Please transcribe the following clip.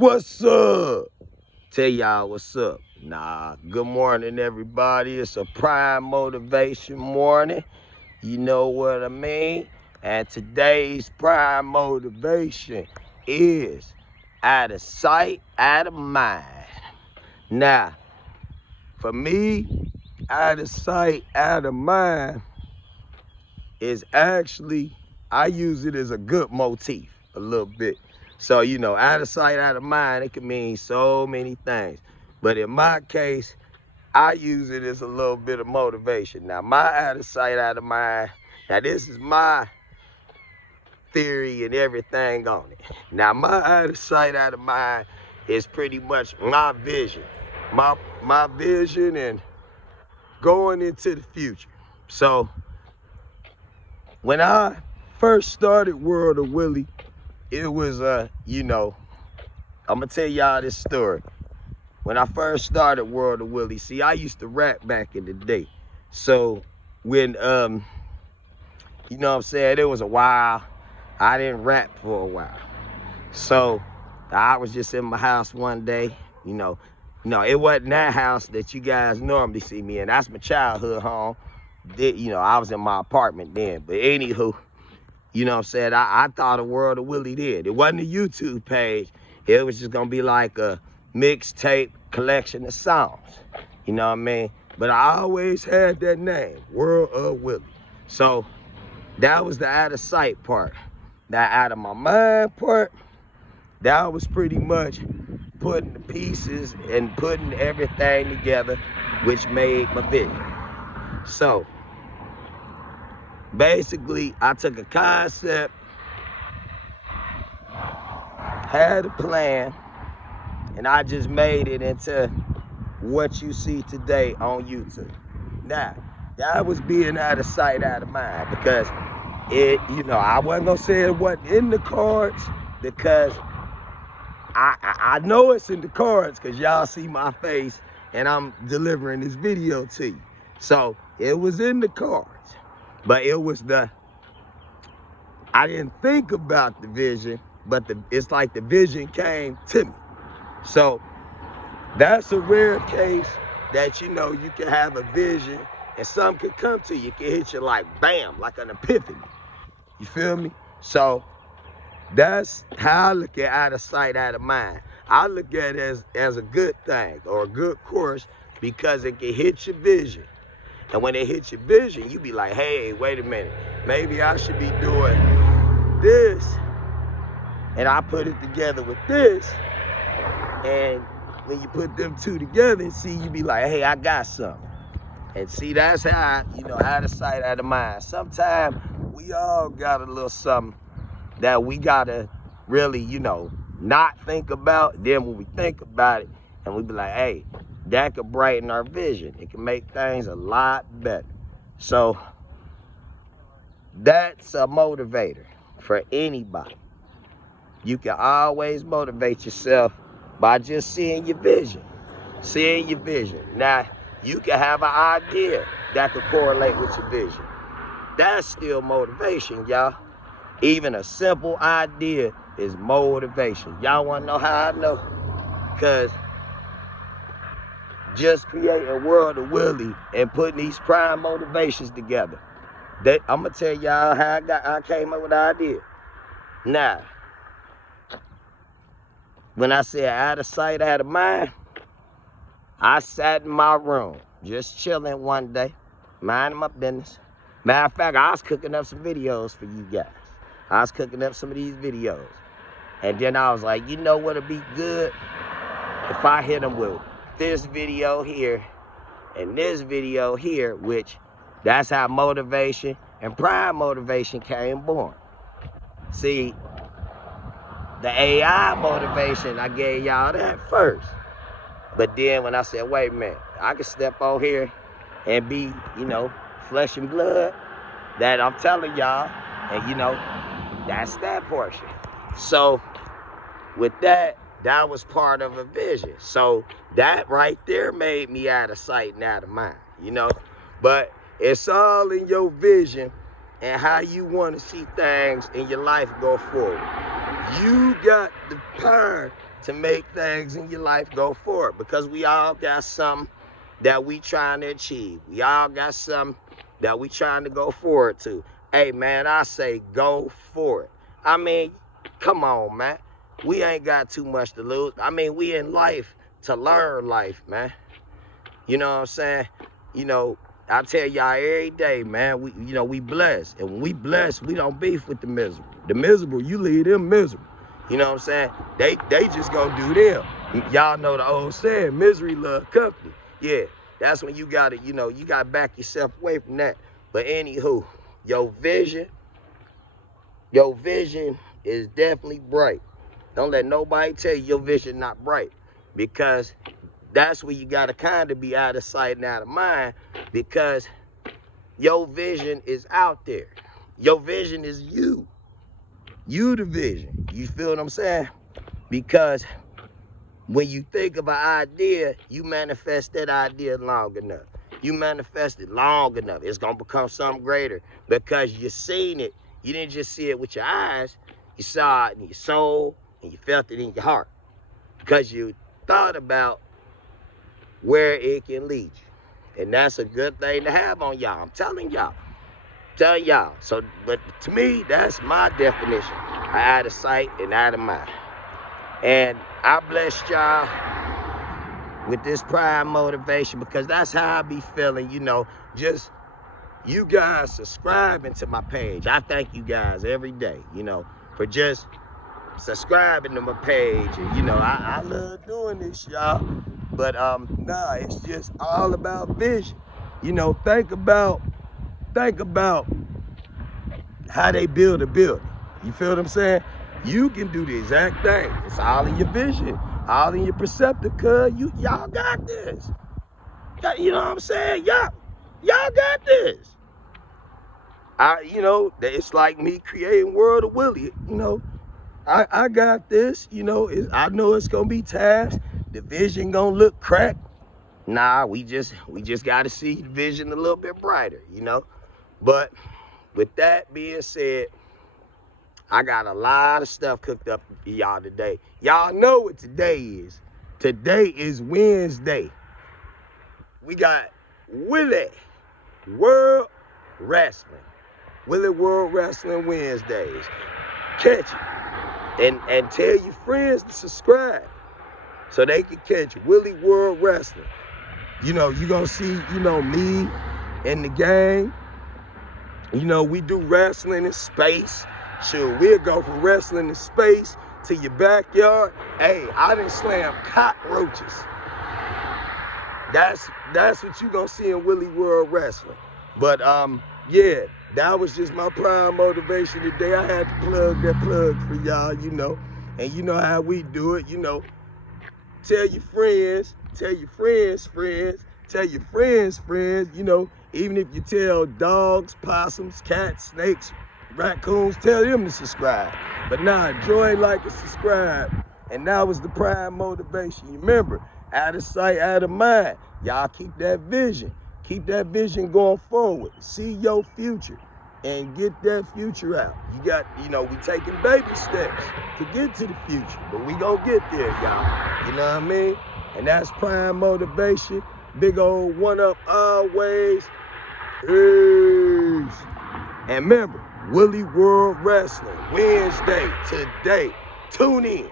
What's up? Tell y'all what's up. Good morning, everybody. It's a prime motivation morning. You know what I mean? And today's prime motivation is out of sight, out of mind. Now, for me, out of sight, out of mind is actually, I use it as a good motif a little bit. So, out of sight, out of mind, it can mean so many things. But in my case, I use it as a little bit of motivation. Now, my out of sight, out of mind, now this is my theory and everything on it. Now, my out of sight, out of mind is pretty much my vision. My vision and going into the future. So, when I first started World of Willie, it was, I'm going to tell y'all this story. When I first started World of Willie, see, I used to rap back in the day. So when, you know what I'm saying, it was a while, I didn't rap for a while. So I was just in my house one day, it wasn't that house that you guys normally see me in. That's my childhood home. I was in my apartment then. But anywho, you know what I'm saying, I thought of World of Willie did. It wasn't a YouTube page. It was just gonna be like a mixtape collection of songs. You know what I mean? But I always had that name, World of Willie. So that was the out of sight part. That out of my mind part, that was pretty much putting the pieces and putting everything together, which made my vision. So basically, I took a concept, had a plan, and I just made it into what you see today on YouTube. Now, that was being out of sight, out of mind, because I wasn't gonna say it wasn't in the cards, because I know it's in the cards, because y'all see my face and I'm delivering this video to you. So it was in the cards, but it was I didn't think about the vision, but it's like the vision came to me. So that's a rare case that, you can have a vision and something could come to you. It can hit you like bam, like an epiphany. You feel me? So that's how I look at out of sight, out of mind. I look at it as a good thing or a good course, because it can hit your vision. And when it hits your vision, you be like, hey, wait a minute. Maybe I should be doing this. And I put it together with this. And when you put them two together, see, you be like, hey, I got something. And see, that's how, out of sight, out of mind. Sometimes we all got a little something that we gotta really, not think about. Then when we think about it, and we be like, hey, that could brighten our vision. It can make things a lot better. So that's a motivator for anybody. You can always motivate yourself by just seeing your vision. Seeing your vision. Now, you can have an idea that could correlate with your vision. That's still motivation, y'all. Even a simple idea is motivation. Y'all wanna know how I know? Because just creating a World of Willie and putting these prime motivations together, I'm gonna tell y'all how I came up with the idea. Now, when I say out of sight, out of mind, I sat in my room, just chilling one day, minding my business. Matter of fact, I was cooking up some videos for you guys. I was cooking up some of these videos. And then I was like, you know what'd be good? If I hit them with this video here and this video here, which that's how motivation and prime motivation came born. See, the AI motivation, I gave y'all that first. But then when I said, wait a minute, I can step over here and be, flesh and blood, that I'm telling y'all, and that's that portion. So with that was part of a vision. So that right there made me out of sight and out of mind, But it's all in your vision and how you want to see things in your life go forward. You got the power to make things in your life go forward, because we all got something that we trying to achieve. We all got something that we trying to go forward to. Hey, man, I say go for it. I mean, come on, man. We ain't got too much to lose. I mean, we in life to learn life, man. You know what I'm saying? You know, I tell y'all every day, man, we blessed. And when we blessed, we don't beef with the miserable. The miserable, you leave them miserable. You know what I'm saying? They just gonna do them. Y'all know the old saying, misery love company. Yeah, that's when you gotta, you gotta back yourself away from that. But anywho, your vision is definitely bright. Don't let nobody tell you your vision not bright, because that's where you gotta kind of be out of sight and out of mind, because your vision is out there. Your vision is you. You the vision. You feel what I'm saying? Because when you think of an idea, you manifest that idea long enough. You manifest it long enough, it's gonna become something greater, because you seen it. You didn't just see it with your eyes, you saw it in your soul and you felt it in your heart, because you thought about where it can lead you. And that's a good thing to have on y'all. I'm telling y'all. So, but to me, that's my definition. Out of sight and out of mind. And I blessed y'all with this prime motivation, because that's how I be feeling, just you guys subscribing to my page. I thank you guys every day, for just subscribing to my page. And, I love doing this, y'all. But nah, it's just all about vision. Think about how they build a building. You feel what I'm saying? You can do the exact thing. It's all in your vision, all in your perceptive, cuz y'all got this. You know what I'm saying? Y'all got this. It's like me creating World of Willie. I got this. I know it's gonna be tasks. The vision gonna look cracked. Nah, we just gotta see the vision a little bit brighter, But with that being said, I got a lot of stuff cooked up for y'all today. Y'all know what today is. Today is Wednesday. We got Willie World Wrestling. Willie World Wrestling Wednesdays. Catch it. And tell your friends to subscribe so they can catch Willie World Wrestling. You gonna see, me and the gang. We do wrestling in space. Sure, we'll go from wrestling in space to your backyard. Hey, I done slam cockroaches. That's what you gonna see in Willie World Wrestling. But yeah, that was just my prime motivation today. I had to plug that plug for y'all, And you know how we do it, Tell your friends, tell your friends' friends, tell your friends' friends, even if you tell dogs, possums, cats, snakes, raccoons, tell them to subscribe. But now, join, like, and subscribe. And that was the prime motivation. Remember, out of sight, out of mind. Y'all keep that vision. Keep that vision going forward. See your future and get that future out. You got, we taking baby steps to get to the future, but we gonna get there, y'all. You know what I mean? And that's prime motivation. Big old one up always. Peace. And remember, Willie World Wrestling Wednesday today. Tune in.